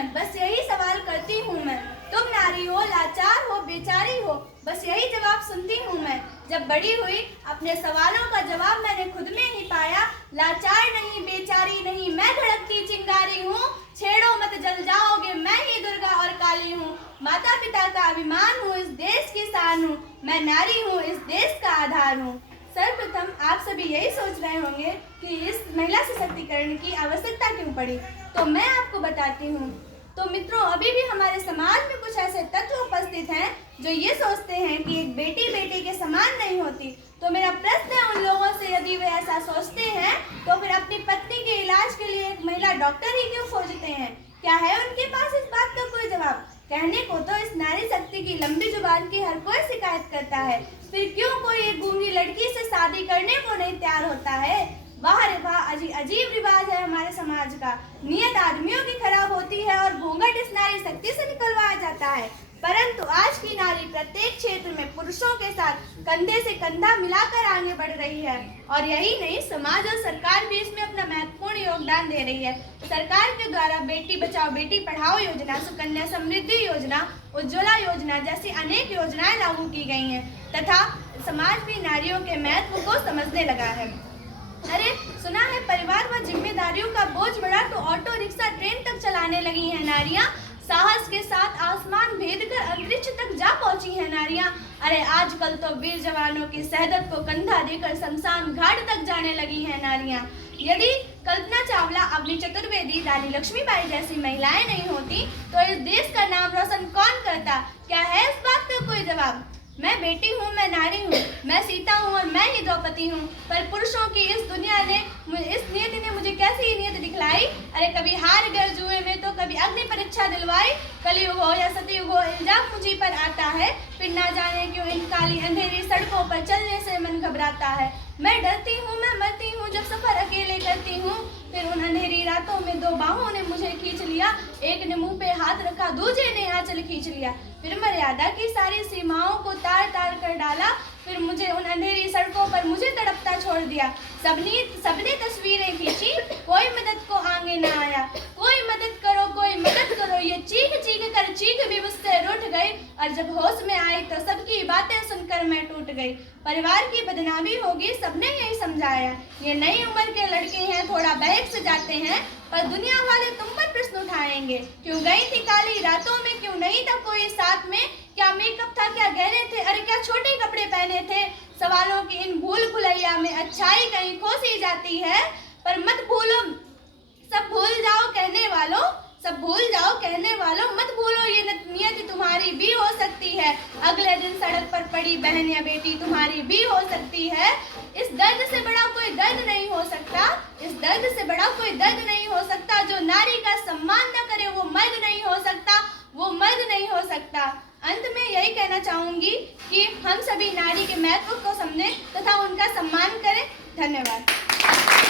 मैं, बस यही सवाल करती हूँ मैं। तुम नारी हो, लाचार हो, बेचारी हो, बस यही जवाब सुनती हूँ मैं। जब बड़ी हुई अपने सवालों का जवाब मैंने खुद में ही पाया। लाचार नहीं, बेचारी नहीं, मैं धड़कती चिंगारी हूँ। छेड़ो मत, जल जाओगे, मैं ही दुर्गा और काली हूँ। माता पिता का अभिमान हूँ, इस देश की शान हूँ, मैं नारी हूँ, इस देश का आधार हूँ। सर्वप्रथम आप सभी यही सोच रहे होंगे कि इस महिला सशक्तिकरण की आवश्यकता क्यों पड़ी, तो मैं आपको बताती हूँ। तो मित्रों, अभी भी हमारे समाज में कुछ ऐसे तत्व उपस्थित हैं जो ये सोचते हैं कि एक बेटी बेटे के समान नहीं होती। तो मेरा प्रश्न है उन लोगों से, यदि वे ऐसा सोचते हैं तो फिर अपनी पत्नी के इलाज के लिए एक महिला डॉक्टर ही क्यों खोजते हैं? क्या है उनके पास इस बात का कोई जवाब? कहने को तो इस नारी शक्ति की लंबी जुबान की हर कोई शिकायत करता है, फिर क्यों कोई एक गूंगी लड़की से शादी करने को नहीं तैयार होता है? वाह रे वाह, अजीब रिवाज है हमारे समाज का। नियत आदमियों की खराब होती है और घूंघट इस नारी शक्ति से निकलवाया जाता है। परंतु आज की नारी प्रत्येक क्षेत्र में पुरुषों के साथ कंधे से कंधा मिलाकर आगे बढ़ रही है। और यही नहीं, समाज और सरकार भी इसमें अपना महत्वपूर्ण योगदान दे रही है। सरकार के द्वारा बेटी बचाओ बेटी पढ़ाओ योजना, सुकन्या समृद्धि योजना, उज्ज्वला योजना जैसी अनेक योजनाएं लागू की गई हैं तथा समाज भी नारियों के महत्व को समझने लगा है। अरे सुना है परिवार व जिम्मेदारियों का बोझ बढ़ा तो ऑटो रिक्शा ट्रेन तक चलाने लगी हैं नारियां। साहस के साथ आसमान भेद कर अंतरिक्ष तक जा पहुंची हैं नारियां। अरे आजकल तो वीर जवानों की शहादत को कंधा देकर शमशान घाट तक जाने लगी हैं नारियां। यदि कल्पना चावला, अवनी चतुर्वेदी, रानी लक्ष्मीबाई जैसी महिलाएं नहीं होती तो इस देश का नाम रोशन कौन करता? क्या है इस बात का कोई जवाब? मैं बेटी हूँ, मैं नारी हूँ, मैं सीता हूँ और मैं ही द्रौपदी हूँ। पर पुरुषों की इस दुनिया ने, इस नियति ने मुझे कैसी नियत दिखलाई। अरे कभी हार गए जुए में तो कभी अग्नि परीक्षा दिलवाई। कलयुग हो या सतयुग हो, इल्जाम मुझी पर आता है। फिर ना जाने क्यों इन काली अंधेरी सड़कों पर चलने से मन घबराता है। मैं डरती हूँ, मैं मरती हूँ जब सफर अकेले करती हूँ। फिर उन अंधेरी रातों में दो बाहों ने मुझे खींच लिया, एक ने मुंह पे हाथ रखा, दूसरे ने आंचल खींच लिया। फिर मर्यादा की सारी सीमाओं को तार तार कर डाला। फिर मुझे उन अंधेरी सड़कों पर मुझे तड़पता छोड़ दिया। सबने तस्वीरें खींची, कोई मदद को आगे न आया। कोई मदद करो, कोई मदद करो, ये चीख चीख कर चीख भी मुझसे रूठ गई। और जब होश में आई तो सबकी बातें सुनकर मैं टूट गई। परिवार की बदनामी होगी सबने यही समझाया। ये नई उम्र के लड़के हैं, थोड़ा बहक से जाते हैं, पर दुनिया वाले तुम पर प्रश्न उठाएंगे। क्यों गई थी काली रातों में, क्यों नहीं था कोई साथ में? क्या मेकअप था, क्या गहने थे, अरे क्या छोटे कपड़े पहने थे? सवालों की इन भूल भुलैया में अच्छाई कहीं खो सी जाती है। पर मत भूलो, सब भूल जाओ कहने वालों, सब भूल जाओ कहने वालों, मत भूलो ये नियति तुम्हारी भी हो सकती है। अगले दिन सड़क पर पड़ी बहन या बेटी तुम्हारी भी हो सकती है। इस दर्द से बड़ा कोई दर्द नहीं हो सकता, इस दर्द से बड़ा कोई दर्द नहीं हो सकता। जो नारी का सम्मान न करे वो मर्द नहीं हो सकता, वो मर्द नहीं हो सकता। अंत में यही कहना चाहूंगी कि हम सभी नारी के महत्व को समझें तथा उनका सम्मान करें। धन्यवाद।